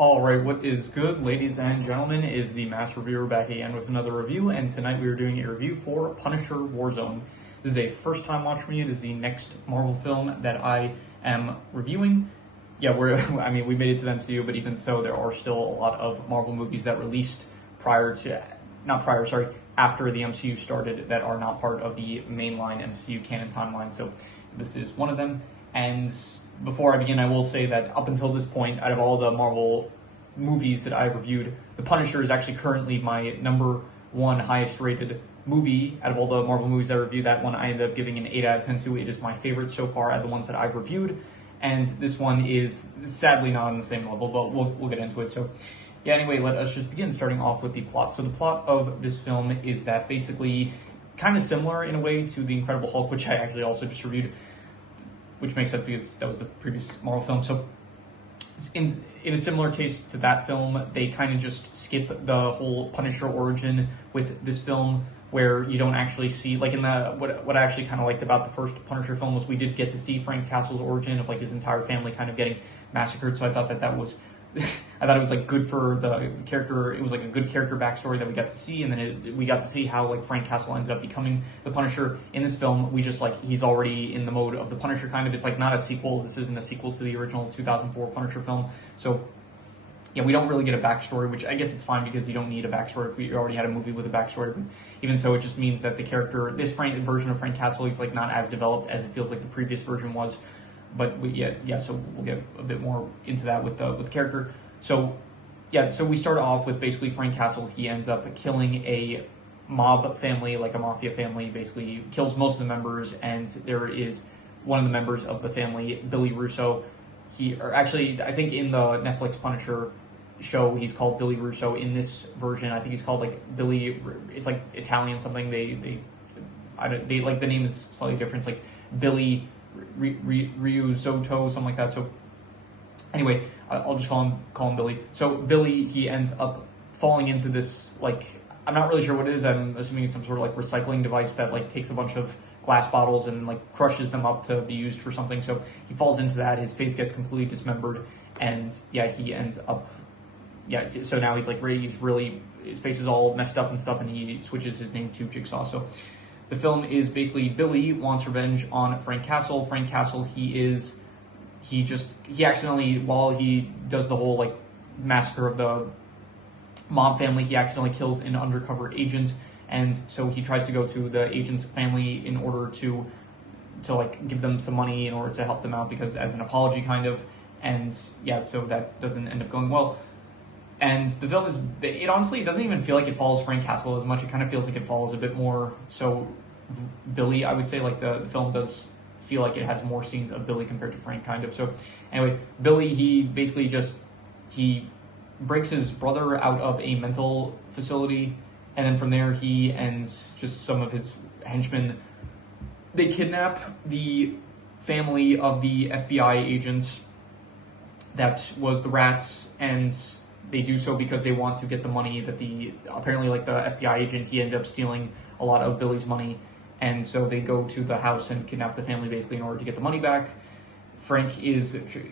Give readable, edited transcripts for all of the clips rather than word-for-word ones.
Alright, what is good, ladies and gentlemen, is the Mass Reviewer back again with another review, and tonight we are doing a review for Punisher Warzone. This is a first-time watch for me. It is the next Marvel film that I am reviewing. Yeah, we made it to the MCU, but even so, there are still a lot of Marvel movies that released after the MCU started that are not part of the mainline MCU canon timeline, so this is one of them. And before I begin, I will say that up until this point, out of all the Marvel movies that I've reviewed, The Punisher is actually currently my number one highest rated movie. Out of all the Marvel movies I reviewed, that one I ended up giving an 8 out of 10 to. It is my favorite so far out of the ones that I've reviewed, and this one is sadly not on the same level, but we'll get into it. So yeah, anyway, let us just begin, starting off with the plot. So the plot of this film is that basically kind of similar in a way to The Incredible Hulk, which I actually also just reviewed, which makes sense because that was the previous Marvel film. So in a similar case to that film, they kind of just skip the whole Punisher origin with this film, where you don't actually see, like in the, what I actually kind of liked about the first Punisher film was we did get to see Frank Castle's origin of like his entire family kind of getting massacred. So I thought that was, I thought it was like good for the character. It was like a good character backstory that we got to see, and then we got to see how like Frank Castle ended up becoming the Punisher. In this film, we just like, he's already in the mode of the Punisher kind of. It's like not a sequel. This isn't a sequel to the original 2004 Punisher film. So yeah, we don't really get a backstory, which I guess it's fine because you don't need a backstory if we already had a movie with a backstory. But even so, it just means that the character, this version of Frank Castle, is like not as developed as it feels like the previous version was. But so we'll get a bit more into that with the character. So yeah, so we start off with basically Frank Castle. He ends up killing a mob family, like a mafia family, basically kills most of the members, and there is one of the members of the family, Billy Russo. I think in the Netflix Punisher show, he's called Billy Russo. In this version, I think he's called like Billy, it's like Italian something. They like, the name is slightly different. It's like Billy Ryu Soto, something like that. So anyway, I'll just call him Billy. So Billy, he ends up falling into this, like, I'm not really sure what it is. I'm assuming it's some sort of like recycling device that like takes a bunch of glass bottles and like crushes them up to be used for something. So he falls into that. His face gets completely dismembered, and yeah, he ends up, so now he's like his face is all messed up and stuff, and he switches his name to Jigsaw. So the film is basically Billy wants revenge on Frank Castle. Frank Castle, he accidentally, while he does the whole like massacre of the mob family, he accidentally kills an undercover agent, and so he tries to go to the agent's family in order to like give them some money in order to help them out, because as an apology kind of, and yeah, so that doesn't end up going well. And the film it honestly doesn't even feel like it follows Frank Castle as much. It kind of feels like it follows a bit more so Billy, I would say. Like the film does feel like it has more scenes of Billy compared to Frank, kind of. So anyway, Billy, he basically he breaks his brother out of a mental facility, and then from there he ends just some of his henchmen. They kidnap the family of the FBI agent that was the Rats, and they do so because they want to get the money that apparently like the FBI agent, he ended up stealing a lot of Billy's money. And so they go to the house and kidnap the family basically in order to get the money back. Frank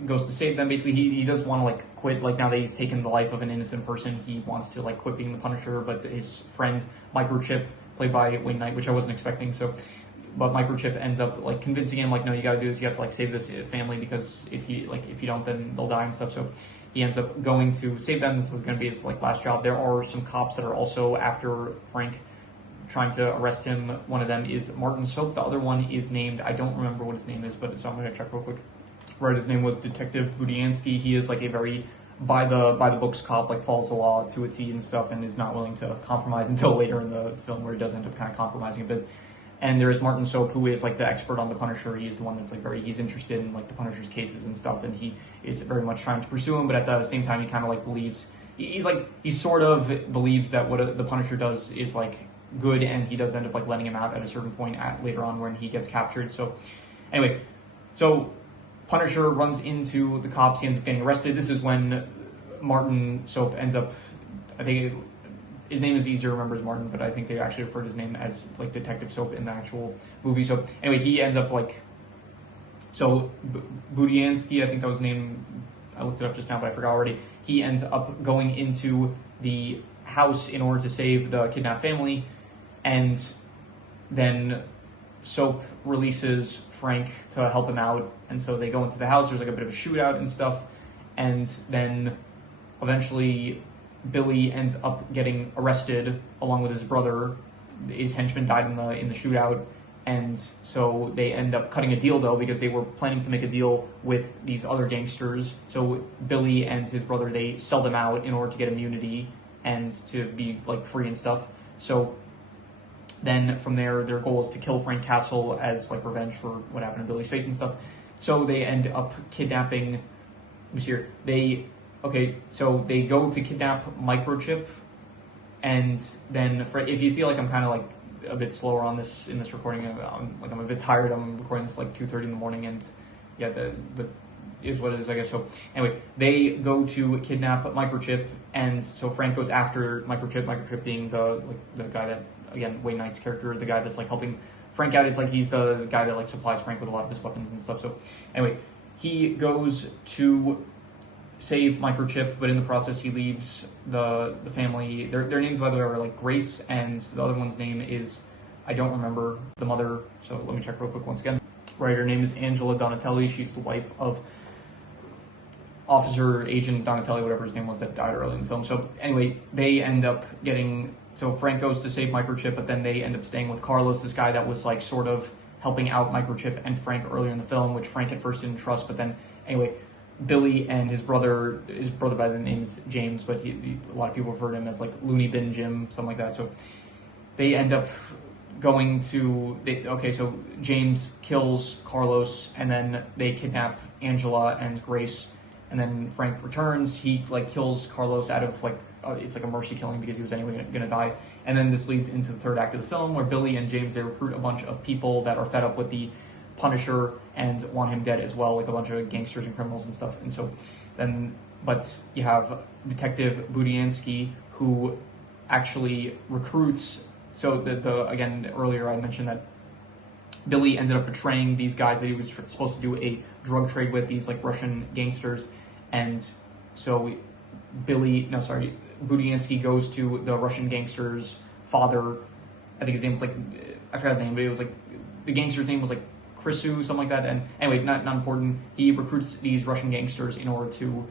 goes to save them. Basically, he does want to like quit. Like now that he's taken the life of an innocent person, he wants to like quit being the Punisher. But his friend Microchip, played by Wayne Knight, which I wasn't expecting. But Microchip ends up like convincing him, like, no, you got to do this. You have to like save this family, because if you don't, then they'll die and stuff. So he ends up going to save them. This is going to be his like last job. There are some cops that are also after Frank, trying to arrest him. One of them is Martin Soap. The other one is named, I don't remember what his name is, but so I'm going to check real quick. Right, his name was Detective Budiansky. He is like a very by the books cop, like follows the law to a T and stuff, and is not willing to compromise until later in the film, where he does end up kind of compromising a bit. And there is Martin Soap, who is like the expert on the Punisher. He's the one that's like he's interested in like the Punisher's cases and stuff, and he is very much trying to pursue him, but at the same time he kind of like believes, he sort of believes that what the Punisher does is like good, and he does end up like letting him out at a certain point later on when he gets captured. So anyway, so Punisher runs into the cops. He ends up getting arrested. This is when Martin Soap ends up, I think his name is easier to remember as Martin, but I think they actually refer to his name as like Detective Soap in the actual movie. So anyway, he ends up like, so Budiansky, I think that was his name, I looked it up just now, but I forgot already. He ends up going into the house in order to save the kidnapped family, and then Soap releases Frank to help him out, and so they go into the house. There's like a bit of a shootout and stuff, and then eventually Billy ends up getting arrested along with his brother. His henchman died in the shootout, and so they end up cutting a deal though, because they were planning to make a deal with these other gangsters. So Billy and his brother, they sell them out in order to get immunity and to be like free and stuff. So then from there, their goal is to kill Frank Castle as like revenge for what happened to Billy's face and stuff. So they end up kidnapping. So they go to kidnap Microchip, and then if you see like I'm kind of like a bit slower on this in this recording, I'm a bit tired. I'm recording this like 2:30 in the morning, and yeah, the is what it is, I guess. So anyway, they go to kidnap Microchip, and so Frank goes after Microchip. Microchip being the guy that, again, Wayne Knight's character, the guy that's like helping Frank out. It's like he's the guy that like supplies Frank with a lot of his weapons and stuff. So anyway, he goes to save Microchip, but in the process he leaves the family. Their names, by the way, are like Grace, and the other one's name is, I don't remember the mother, so let me check real quick once again. Right, her name is Angela Donatelli. She's the wife of Officer Agent Donatelli, whatever his name was, that died early in the film. So anyway, they end up getting, so Frank goes to save Microchip, but then they end up staying with Carlos, this guy that was like sort of helping out Microchip and Frank earlier in the film, which Frank at first didn't trust. But then anyway, Billy and his brother by the name is James, but a lot of people refer to him as like Looney Bin Jim, something like that. So they end up going to, so James kills Carlos, and then they kidnap Angela and Grace, and then Frank returns. He like kills Carlos out of like, it's like a mercy killing because he was anyway gonna die. And then this leads into the third act of the film, where Billy and James, they recruit a bunch of people that are fed up with the Punisher and want him dead as well, like a bunch of gangsters and criminals and stuff. And so then, but you have Detective Budiansky, who actually recruits. So again, earlier I mentioned that Billy ended up betraying these guys that he was supposed to do a drug trade with, these like Russian gangsters. And so Budiansky goes to the Russian gangster's father. I think his name was like, I forgot his name, but it was like, the gangster's name was like Krisu, something like that. And anyway, not important. He recruits these Russian gangsters in order to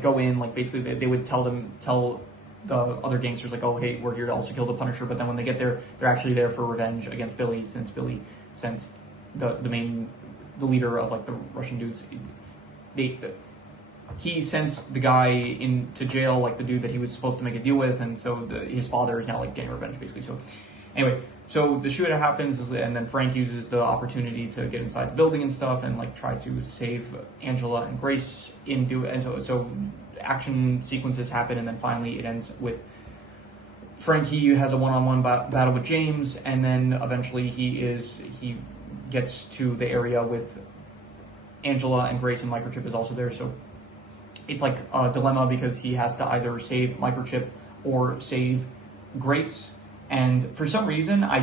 go in, like basically they would tell the other gangsters like, oh, hey, we're here to also kill the Punisher. But then when they get there, they're actually there for revenge against Billy, since Billy sent the leader of like the Russian dudes. He sends the guy into jail, like the dude that he was supposed to make a deal with, and so his father is now like getting revenge, basically. So anyway, so the shootout happens, and then Frank uses the opportunity to get inside the building and stuff, and like try to save Angela and Grace and so action sequences happen, and then finally it ends with Frankie has a one-on-one battle with James, and then eventually he gets to the area with Angela and Grace, and Microchip is also there. So it's like a dilemma, because he has to either save Microchip or save Grace. And for some reason, I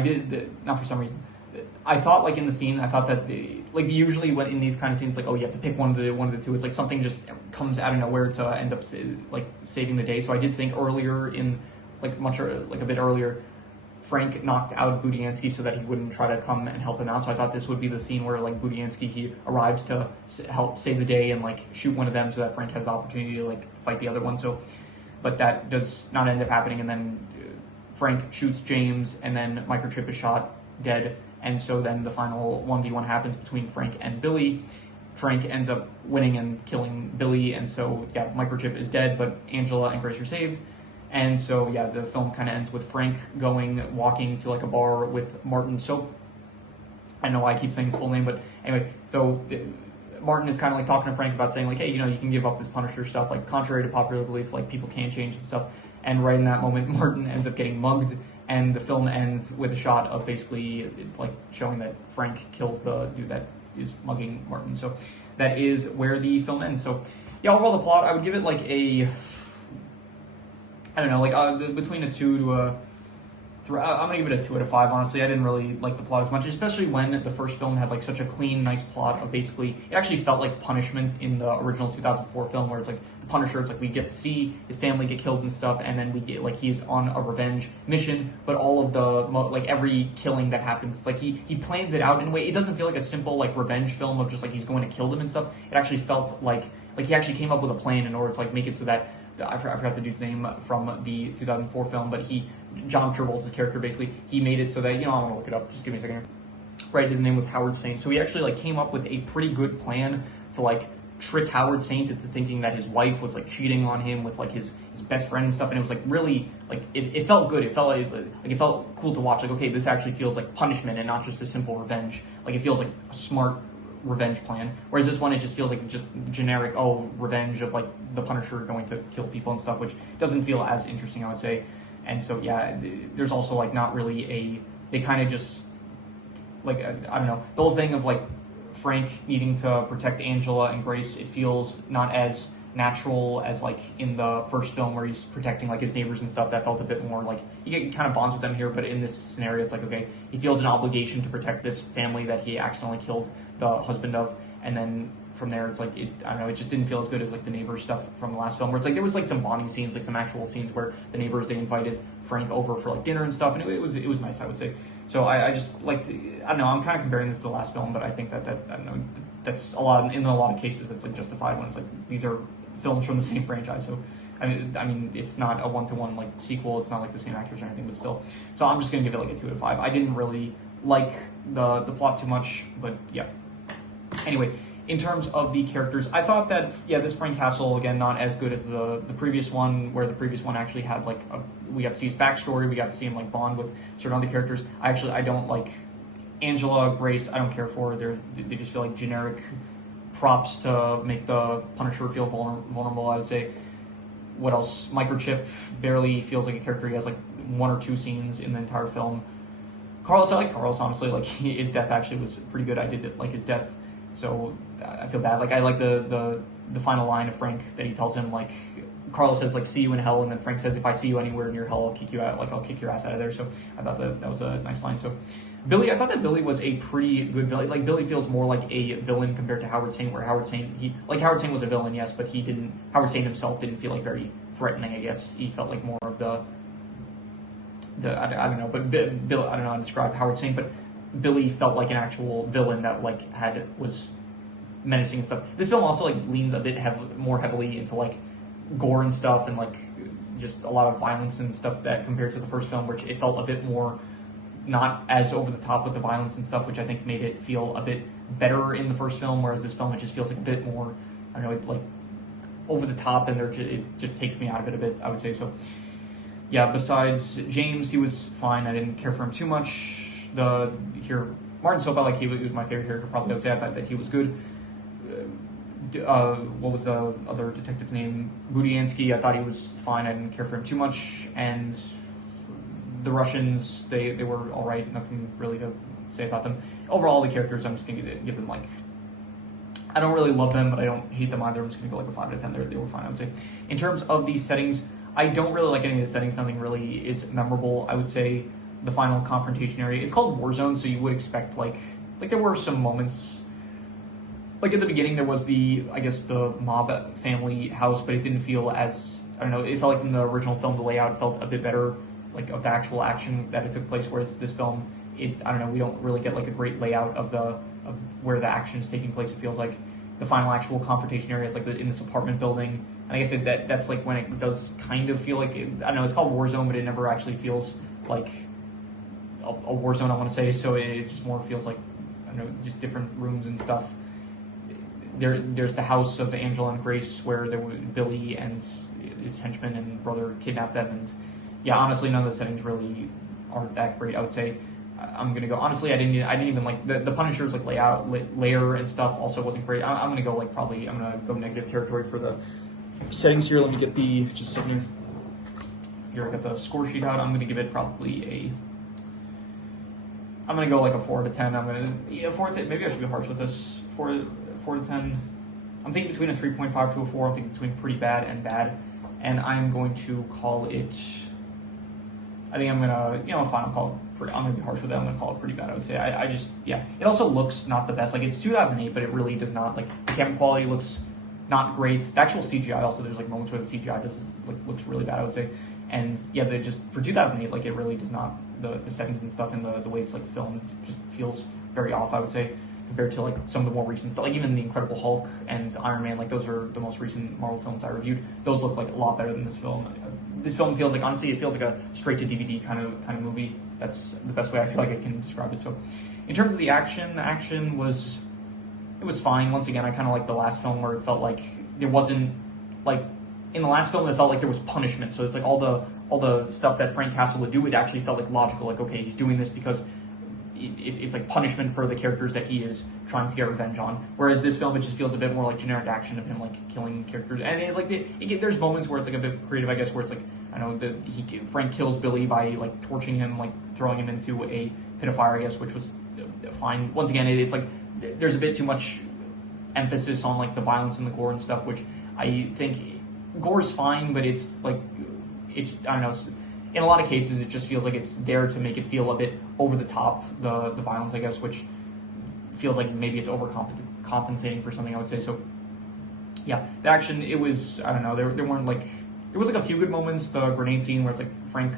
thought like in the scene, I thought that usually when in these kind of scenes, like, oh, you have to pick one of the two. It's like something just comes out of nowhere to end up like saving the day. So I did think earlier a bit earlier, Frank knocked out Budiansky so that he wouldn't try to come and help him out. So I thought this would be the scene where like Budiansky, he arrives to help save the day and like shoot one of them so that Frank has the opportunity to like fight the other one. So, but that does not end up happening. And then Frank shoots James, and then Microchip is shot dead. And so then the final 1v1 happens between Frank and Billy. Frank ends up winning and killing Billy, and so yeah, Microchip is dead, but Angela and Grace are saved. And so yeah, the film kind of ends with Frank walking to like a bar with Martin Soap. I don't know why I keep saying his full name, but anyway, so Martin is kind of like talking to Frank about saying like, hey, you can give up this Punisher stuff, like contrary to popular belief, like people can change and stuff. And right in that moment, Martin ends up getting mugged, and the film ends with a shot of basically like showing that Frank kills the dude that is mugging Martin. So that is where the film ends. So yeah, overall the plot, I would give it like a, I don't know, like between a 2 to a I'm gonna give it a 2 out of 5. Honestly, I didn't really like the plot as much, especially when the first film had like such a clean, nice plot of basically it actually felt like punishment in the original 2004 film, where it's like the Punisher. It's like we get to see his family get killed and stuff, and then we get like he's on a revenge mission. But all of the like every killing that happens, it's like he plans it out in a way. It doesn't feel like a simple like revenge film of just like he's going to kill them and stuff. It actually felt like he actually came up with a plan in order to like make it so that. I forgot the dude's name from the 2004 film, but John Travolta's character, basically, he made it so that, I want to look it up, just give me a second here. Right, his name was Howard Saint. So he actually, like, came up with a pretty good plan to, like, trick Howard Saint into thinking that his wife was, like, cheating on him with, like, his best friend and stuff, and it was, like, really, like, it felt good. It felt, like, it felt cool to watch. Like, okay, this actually feels like punishment and not just a simple revenge. Like, it feels like a smart revenge plan, whereas this one it just feels like just generic revenge of like the Punisher going to kill people and stuff, which doesn't feel as interesting, I would say. And so yeah, there's also like not really they kind of just like I don't know, the whole thing of like Frank needing to protect Angela and Grace, it feels not as natural as like in the first film where he's protecting like his neighbors and stuff. That felt a bit more like you kind of bonds with them here, but in this scenario it's like okay, he feels an obligation to protect this family that he accidentally killed the husband of, and then from there it's like I don't know, it just didn't feel as good as like the neighbors stuff from the last film, where it's like there was like some bonding scenes, like some actual scenes where the neighbors, they invited Frank over for like dinner and stuff, and it was nice, I would say. So I just like I don't know, I'm kind of comparing this to the last film, but I think that I don't know, that's in a lot of cases that's like justified when it's like these are films from the same franchise. So I mean it's not a one-to-one like sequel, it's not like the same actors or anything, but still. So I'm just gonna give it like a 2 out of 5. I didn't really like the plot too much, but yeah. Anyway, in terms of the characters, I thought that this Frank Castle, again, not as good as the previous one, where the previous one actually had like we got to see his backstory, we got to see him like bond with certain other characters. I don't like Angela, Grace, I don't care for. They just feel like generic props to make the Punisher feel vulnerable, I would say. What else? Microchip barely feels like a character. He has like 1 or 2 scenes in the entire film. Carlos, I like Carlos, honestly. Like his death actually was pretty good. I did like his death, so I feel bad. Like I like the final line of Frank that he tells him, like Carlos says like "see you in hell," and then Frank says, "if I see you anywhere near hell, I'll kick you out. Like I'll kick your ass out of there." So I thought that was a nice line. So Billy, I thought that Billy was a pretty good villain. Like Billy feels more like a villain compared to Howard Saint, where Howard Saint Howard Saint was a villain, yes, but Howard Saint himself didn't feel like very threatening. I guess he felt like more of the I don't know, but Bill, I don't know how to describe Howard Saint, but Billy felt like an actual villain that like was menacing and stuff. This film also like leans a bit more heavily into like gore and stuff, and like just a lot of violence and stuff, that compared to the first film, which it felt a bit more not as over the top with the violence and stuff, which I think made it feel a bit better in the first film, whereas this film it just feels like a bit more, I don't know, like over the top, and it just takes me out of it a bit, I would say. So yeah, besides James, he was fine. I didn't care for him too much. Martin Soap, like he was my favorite character, probably. I would say I thought that he was good. What was the other detective's name? Budiansky, I thought he was fine. I didn't care for him too much. And the Russians, they were all right. Nothing really to say about them. Overall, the characters, I'm just going to give them like, I don't really love them, but I don't hate them either. I'm just going to go like a 5 out of 10. They were fine, I would say. In terms of these settings, I don't really like any of the settings. Nothing really is memorable. I would say the final confrontation area, it's called Warzone, so you would expect like there were some moments. Like at the beginning, there was the mob family house, but it didn't feel as, I don't know, it felt like in the original film, the layout felt a bit better, like of the actual action that it took place, whereas this film, I don't know, we don't really get like a great layout of where the action is taking place. It feels like the final actual confrontation area is like in this apartment building. And I guess that's like when it does kind of feel like, I don't know, it's called Warzone, but it never actually feels like a war zone, I want to say. So it just more feels like, I don't know, just different rooms and stuff. There's the house of Angela and Grace where Billy and his henchman and brother kidnapped them, and yeah, honestly, none of the settings really aren't that great, I would say. I'm gonna go, honestly, I didn't even like the Punisher's like layer and stuff also wasn't great. I'm gonna go like probably, I'm gonna go negative territory for the settings here. Let me get just a second. Here I got the score sheet out. I'm gonna give it probably I'm gonna go like a 4 out of 10. 4 to 10. Maybe I should be harsh with this. 4 to 10. I'm thinking between a 3.5 to a 4. I'm thinking between pretty bad and bad, and I'm going to call it I think I'm gonna, fine, I'm gonna be harsh with it. I'm gonna call it pretty bad. I would say. I just, yeah. It also looks not the best. Like, it's 2008, but it really does not, like, the camera quality looks not great. The actual CGI also, there's like moments where the CGI just looks really bad, I would say. And yeah, they just, for 2008, like, it really does not, the settings and stuff and the way it's like filmed just feels very off, I would say, compared to like some of the more recent stuff. Like even the Incredible Hulk and Iron Man, like those are the most recent Marvel films I reviewed. Those look like a lot better than this film. This film feels like, honestly, it feels like a straight to DVD kind of movie. That's the best way I feel like I can describe it. So in terms of the action was, it was fine. Once again, I kind of like the last film where it felt like there wasn't, like, in the last film it felt like there was punishment. So it's like all the stuff that Frank Castle would do, it actually felt like logical. Like, okay, he's doing this because it's like punishment for the characters that he is trying to get revenge on. Whereas this film, it just feels a bit more like generic action of him like killing characters. And there's moments where it's like a bit creative, I guess, where it's like, I know that Frank kills Billy by like torching him, like throwing him into a pit of fire, I guess, which was fine. Once again, it's like there's a bit too much emphasis on like the violence and the gore and stuff, which I think gore's fine, but it's like, I don't know, in a lot of cases it just feels like it's there to make it feel a bit over the top, the violence, I guess, which feels like maybe it's overcompensating for something, I would say. So yeah, the action, it was, I don't know, there weren't like, there was like a few good moments. The grenade scene where it's like Frank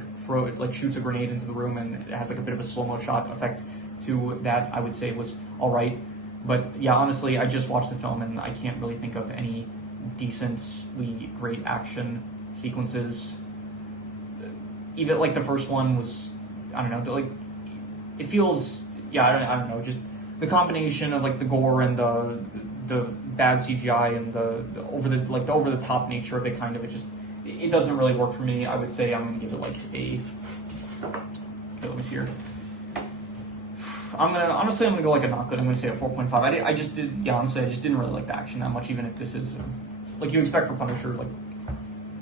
shoots a grenade into the room and it has like a bit of a slow-mo shot effect to that, I would say was all right. But yeah, honestly, I just watched the film and I can't really think of any decently great action sequences. Even like the first one was, I don't know, like it feels, yeah, I don't know, just the combination of like the gore and the bad CGI and the over the top nature of it, kind of, it doesn't really work for me. I would say I'm gonna give it like a, okay, let me see here. I'm gonna go like a not good. I'm gonna say a 4.5. Honestly, I just didn't really like the action that much, even if this is like you expect for Punisher. Like,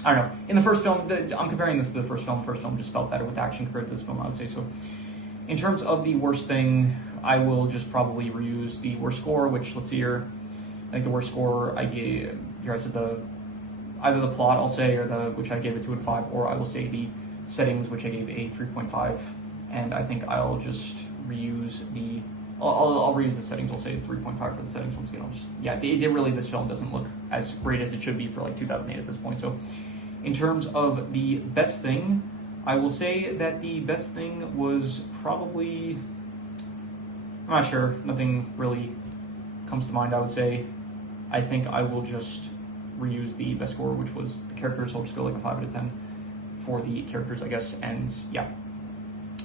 I don't know. In the first film, I'm comparing this to the first film. The first film just felt better with action compared to this film, I would say. So in terms of the worst thing, I will just probably reuse the worst score, which, let's see here. I think the worst score I gave, here I said either the plot, I'll say, or which I gave a 2 out of 5, or I will say the settings, which I gave a 3.5. And I think I'll just reuse I'll reuse the settings. I'll say 3.5 for the settings once again. This film doesn't look as great as it should be for like 2008 at this point. So in terms of the best thing, I will say that the best thing was probably, I'm not sure, nothing really comes to mind, I would say. I think I will just reuse the best score, which was the characters, so I'll just go like a 5 out of 10 for the characters, I guess. And yeah,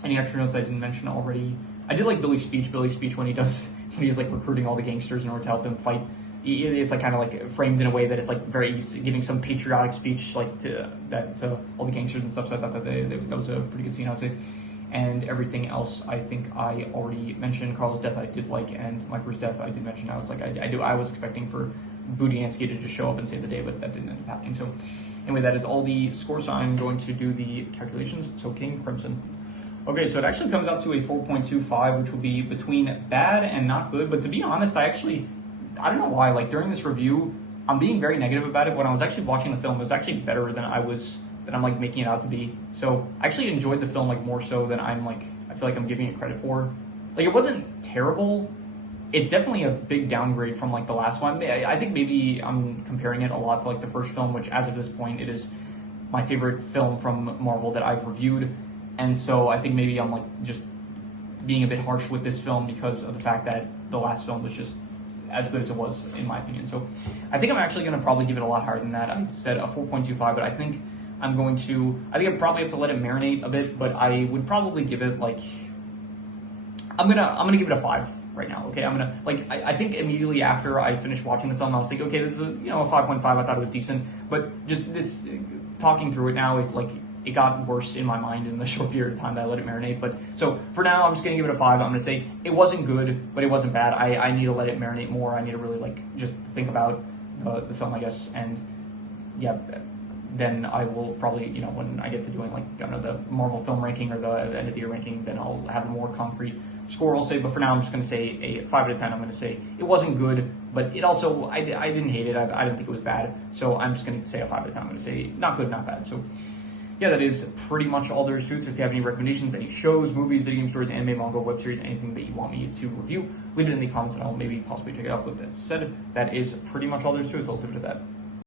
any extra notes I didn't mention already. I did like Billy's speech when he's like recruiting all the gangsters in order to help them fight. It's like kind of like framed in a way that it's like very giving some patriotic speech like to all the gangsters and stuff. So I thought that was a pretty good scene, I would say. And everything else, I think I already mentioned. Carl's death I did like, and Micro's death I did mention. I was like, I was expecting for Budiansky to just show up and save the day, but that didn't end up happening. So anyway, that is all the scores. So I'm going to do the calculations. So King Crimson. Okay, so it actually comes out to a 4.25, which will be between bad and not good. But to be honest, I don't know why. Like during this review, I'm being very negative about it. When I was actually watching the film, it was actually better than I'm like making it out to be. So I actually enjoyed the film like more so than I feel like I'm giving it credit for. Like it wasn't terrible. It's definitely a big downgrade from like the last one. I think maybe I'm comparing it a lot to like the first film, which as of this point, it is my favorite film from Marvel that I've reviewed. And so I think maybe I'm like just being a bit harsh with this film because of the fact that the last film was just as good as it was, in my opinion. So I think I'm actually going to probably give it a lot higher than that. I said a 4.25, but I think I probably have to let it marinate a bit, but I would probably give it like, I'm gonna give it a 5 right now. Okay, I think immediately after I finished watching the film, I was thinking, okay, this is a 5.5. I thought it was decent, but just this talking through it now, it got worse in my mind in the short period of time that I let it marinate. But so for now, I'm just going to give it a 5. I'm going to say it wasn't good, but it wasn't bad. I need to let it marinate more. I need to really just think about the film, I guess. And yeah, then I will probably, when I get to doing the Marvel film ranking or the end of the year ranking, then I'll have a more concrete score, I'll say. But for now, I'm just going to say a 5 out of 10. I'm going to say it wasn't good, but it also, I didn't hate it. I didn't think it was bad. So I'm just going to say a 5 out of 10. I'm going to say not good, not bad. So yeah, that is pretty much all there is to it. So if you have any recommendations, any shows, movies, video game stories, anime, manga, web series, anything that you want me to review, leave it in the comments and I'll maybe possibly check it out. With that said, that is pretty much all there is to it, so let's leave it at that.